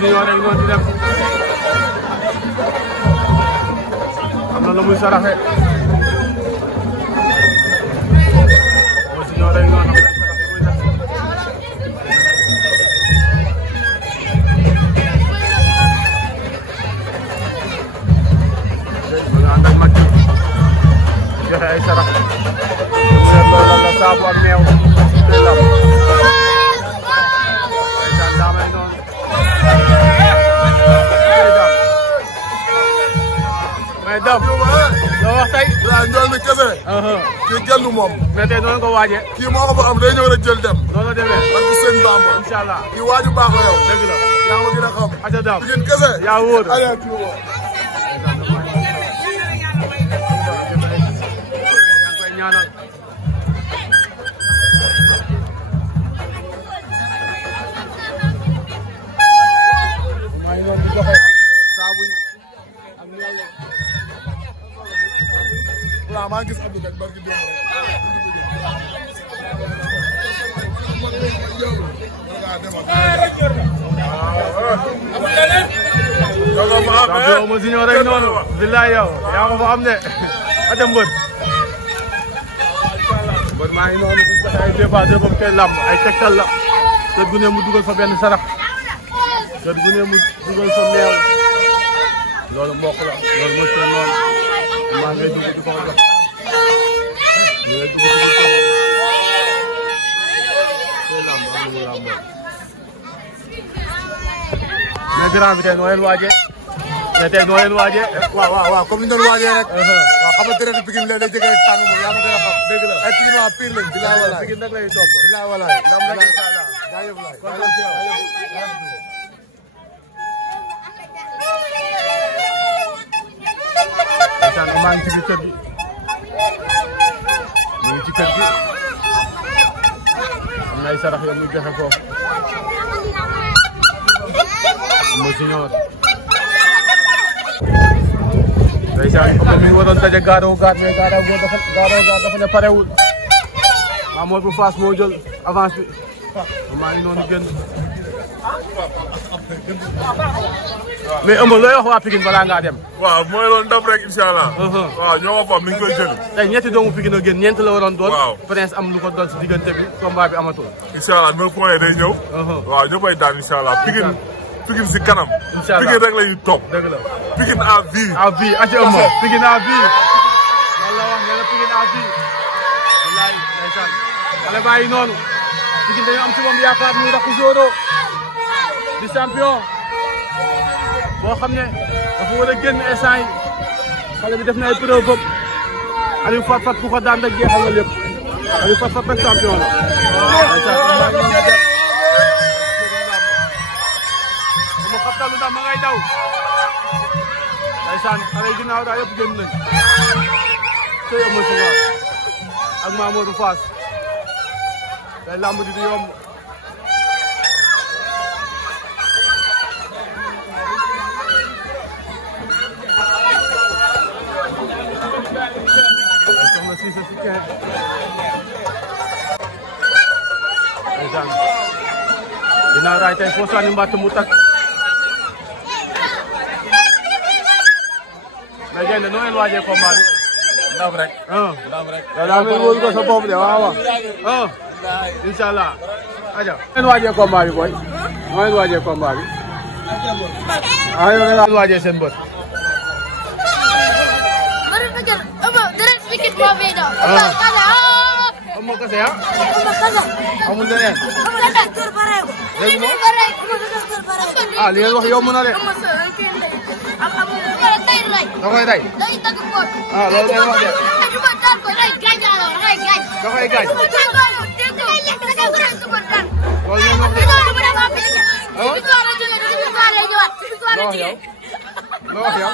Junior rek ñoo di dem am na lu muy saraxe Junior rek ñoo am lay saraxe muy def ñu ànd ak mag joxe ay sarax ñu doolal la saabu ak meew Dam loo wax tey. waaw ñool mi kese. kii jël moom. mais tey noonu ko waajee. kii moo ko fa am day ñëw rek jël dem. noonu la demee. parce que sëñ Bamba. incha allah kii waaju baax la yow. dëgg la. yaa ma gën a xam. aja Dam kii kese. yaa wóor. allez kii woo. yaa ngi koy ñaanal. maa ngi doon di joxe saabu yi ak ñoom. waaw maa ngi gis Abdou Kañ barki démb rek. ma Junior rek noonu. billaay yow yaa ko fa am de. ate mbër. mbër maa ngi noonu di joxe ay débat ba mu koy làmb ay tegtal la. kër gu ne mu dugal fa benn sarax. kër gu ne mu dugal fa meew. loolu mbokk la loolu mos na noonu. maa ngi dugg di ko jox. mais grand bi tey noo leen waajee. mais tey noo leen waajee. waaw comme ni ñu doon waajee rek. waaw xam nga dërët Pikine léegi day jege rek tàng moom yaa ma gën a xam. dëgg la ay Pikine waa pire lañ. bilaay walaay Pikine nag lay topp. bilaay walaay. ndam la incha allah. jaajëf laay. kontaan si yow. maa ngi ci kër gi. ñu ngi ci kër gi. am na ay sarax yoo muy joxe foofu. Junior ndeysaan comme mi ngi waroon daje Gado Gade mais Gado Gade dafa ne parewul Mamour bu Fass moo jël avance bi maa ngi noonu génn mais ëmb looy wax waa Pikine balaa ngaa dem. waaw mooy loolu ndam rek incha allah. waaw ñoo ko fam mi ngi koy jël. tey ñetti doomu Pikine a génn ñeent la waroon doon. waaw Prince am lu ko doon si diggante bi combat bi amatul. incha allah 9 points day ñëw. waaw ñëppay daan incha allah Pikine si kanam. incha allah Pikine rek la ñuy topp. dëgg la Pikine à vie. à vie ati ëmb Pikine à vie. loolu la wax nee na Pikine à vie. wallaay ndeysaan xale baa yi noonu Pikine dañoo am ci moom yaakaar muy rakku Zoro di champion boo xam ne dafa war a génn instant yi xale bi def na ay preuve am Aliou Fat Fat ku ko daan rek jeexal nga lépp Aliou Fat Fat rek champion la. mu xabtalu ndax ma ngay daw ndeysaan xale yi ginnaaw daal yëpp génn nañ tey am na si ak Mamour Fass tey lamb di yomb. Ginnaaw raay tey foo sànni mbàtt mu takk mais génn noo leen waajee combat bi. ndam rek. ndam rek. daa mel wóor ko sa bopp de waaw waaw. incha allah. aja. noo leen waajee combat bi boy. noo leen waajee combat bi. yow da ngaa waajee seen bët. Amma kase ya? Amul leneen. dégg nga. li ngeen wax yomb na de. da koy day. loolu ngeen wax de. da koy gaañ. loolu ngeen wax de. loo wax yow.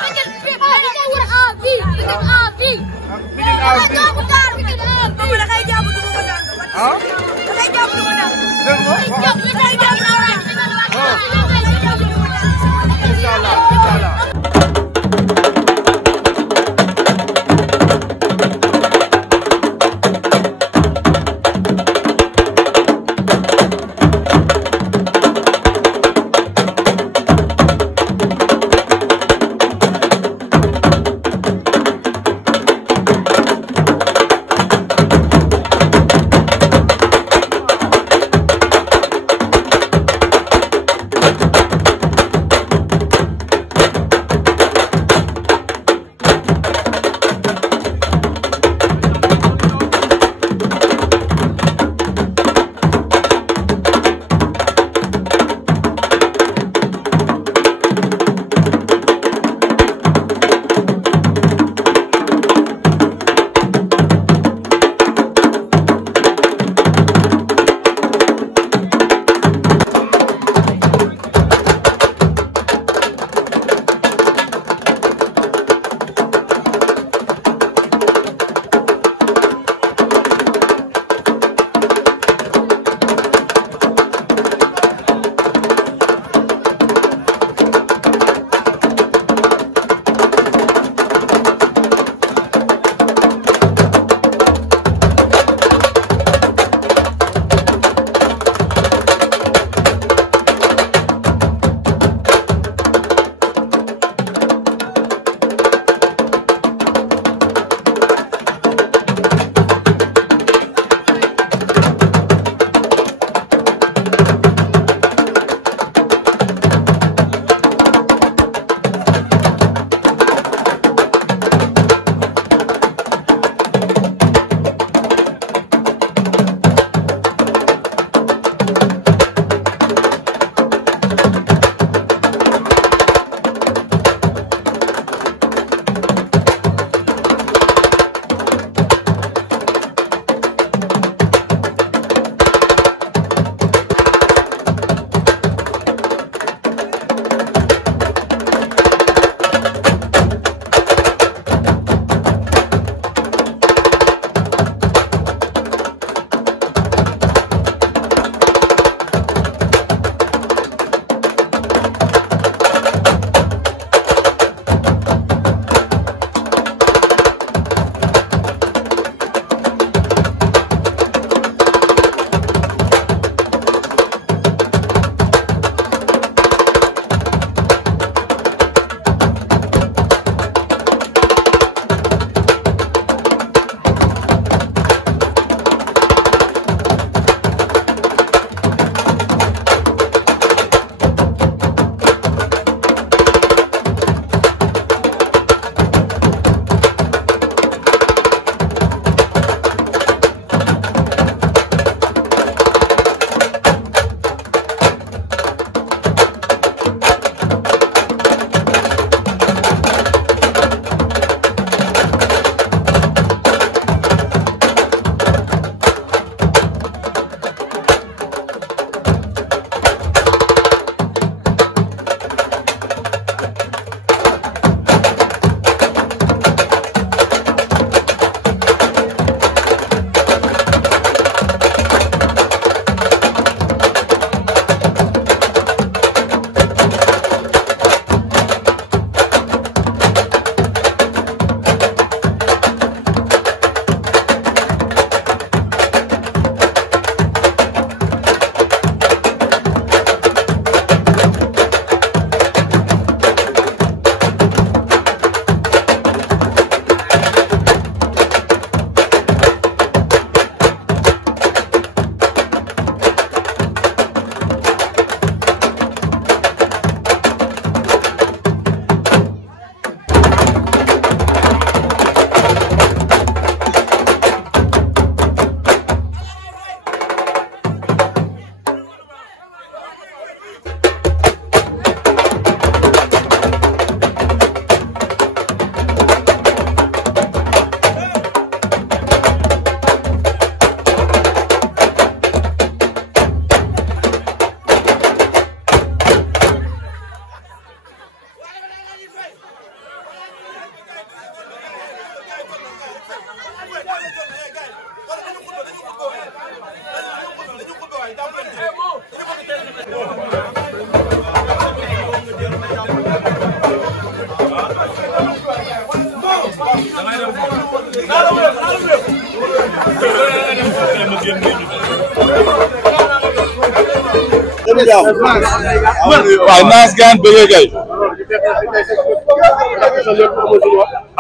waaw naas gaan bëggee kay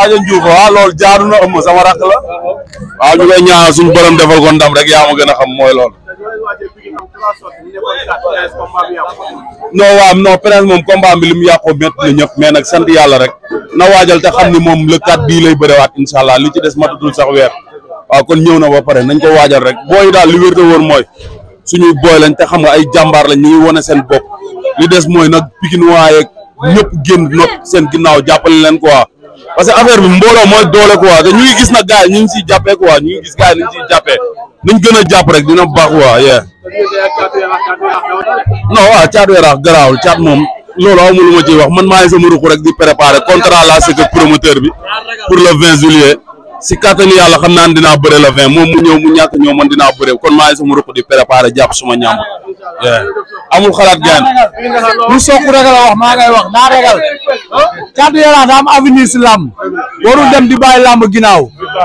aja Diouf waaw loolu jaadu na ëmm sama rakk la waaw ñu koy ñaanal suñu borom defal ko ndam rek yaa ma gën a xam mooy loolu non waaw non Prince moom combat bi li mu yàqoo métti na ñëpp mais nag sant yàlla rek na waajal te xam ni moom le 4 bii lay bërewaat incha allah li ci des matatul sax weer waaw kon ñëw na ba pare nañ ko waajal rek booy daal li wér te wóor mooy suñuy booy lañ te xam nga ay jàmbaar lañ ñu ngi wane seen bopp li des mooy nag Pikinois yeeg ñëpp génn not seen ginnaaw jàppale leen quoi parce que affaire bi mbooloo mooy doole quoi te ñu ngi gis nag gars yi ñu ngi siy jàppee quoi ñu ngi gis gars yi ñu ngi siy jàppee nañ gën a jàpp rek dina baax quoi yee non waaw Caatu Yaraax garaawul caat moom loolu amul lu ma ciy wax man maa ngi sama ruq rek di préparer contrat la c'est que promoteur bi pour le 20 juillet si kàttanu yàlla xam naa ne dinaa bëre le 20 moom mu ñëw mu ñàkk ñëw man dinaa bëre kon maa ngi sama ruq di préparer jàpp suma ñàmb amul xalaat gaan lu soog ragal a wax maa ngay wax daa ragal Caatu Yaraax daa am avenir si làmb warul dem di bàyyi làmb ginnaaw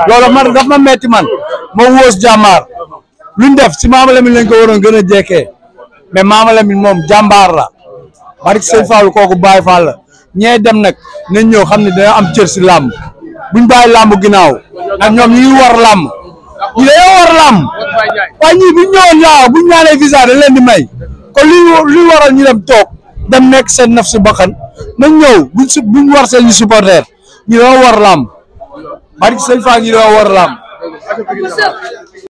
loolu man daf ma metti man ma wóos jàmbaar luñ def si Mama Lamine lañ ko waroon gën a jekkee mais Mama Lamine moom jàmbaar la barik sëñ Fall kooku Baye Fall la ñee dem nag nañ ñëw xam ne dana am cër si làmb buñ bàyyi làmb ginnaaw ndax ñoom ñu ngi war làmb ñu dañoo war làmb waaye ñii buñ ñëwoon laaw buñ ñaanee visa dañ leen di may kon li waral ñu dem toog dem nekk seen naf si bakkan nañ ñëw buñ war seen ñu supporter ñu dañoo war làmb barik sëñ Fall ñu dañoo war làmb